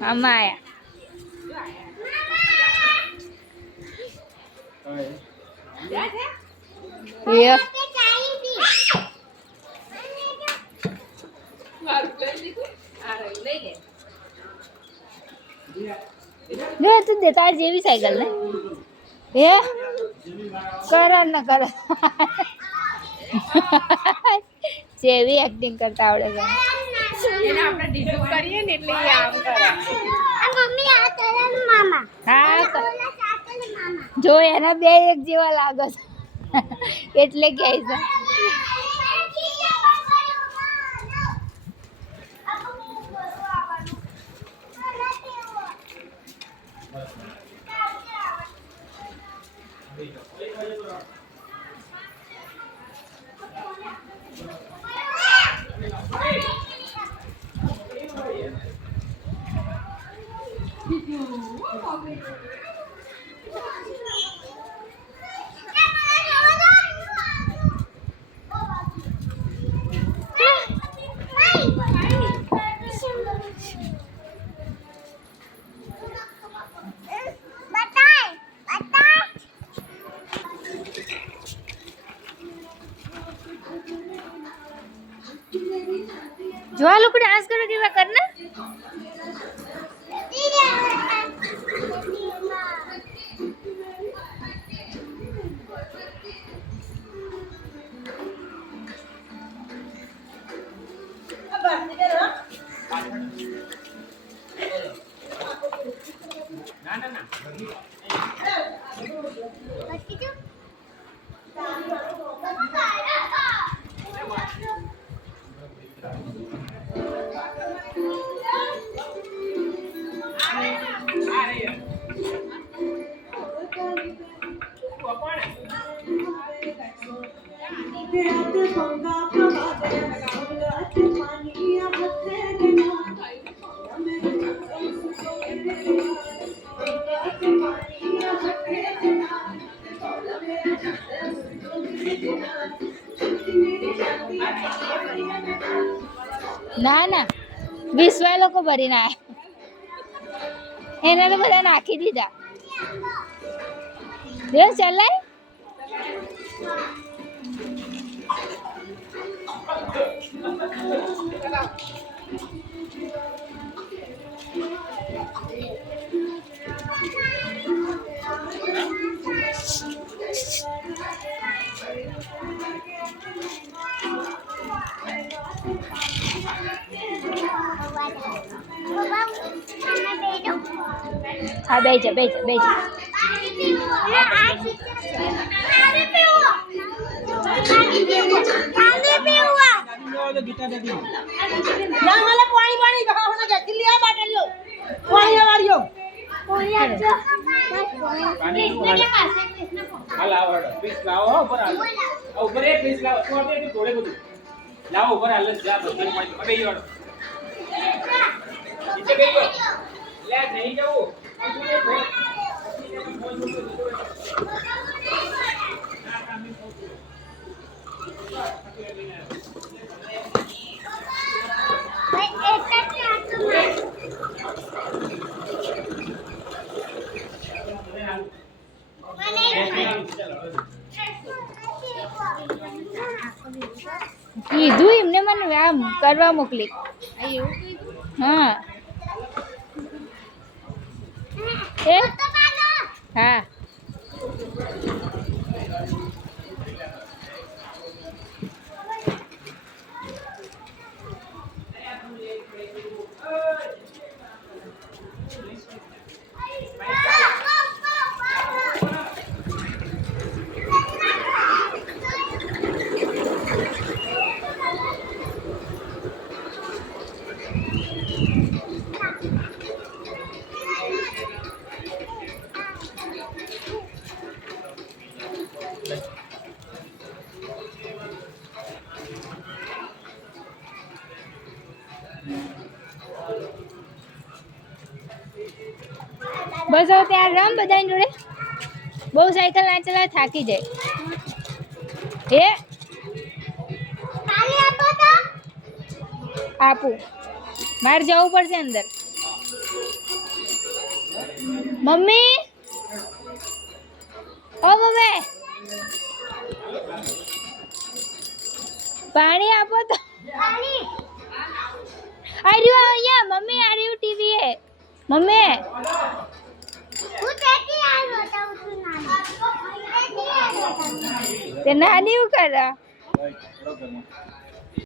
મામા આયા. જો તું દે તાર જેવી સાયકલ ને હે કર ન કર જેવી એક્ટિંગ કરતા આવડે છે એને આપણે ડિઝાઇન કરીએ ને એટલે એ આમ કરે મમ્મી આ કરે મામા હા જો એના બે એક જેવા લાગે છે એટલે કહે છે जो लोग डांस करो कि करना ના ના 20 લોકો ભરીને આયા એને તો બધા નાખી દીધા જો ચલાય हाँ बेच बेच बेच नहीं जाओ કીધું એમને મને આમ કરવા મોકલી હા હા बस હવે ત્યાં રમ બધાની જોડે બહુ સાયકલ ના ચલાવે થાકી જાય હે ખાલી આપો તો આપું મારે જવું પડશે અંદર મમ્મી ઓ મમ્મી પાણી આપો તો આ રહ્યું અહીંયા મમ્મી આ રહ્યું ટીવી એ મમ્મી તે નાની કરે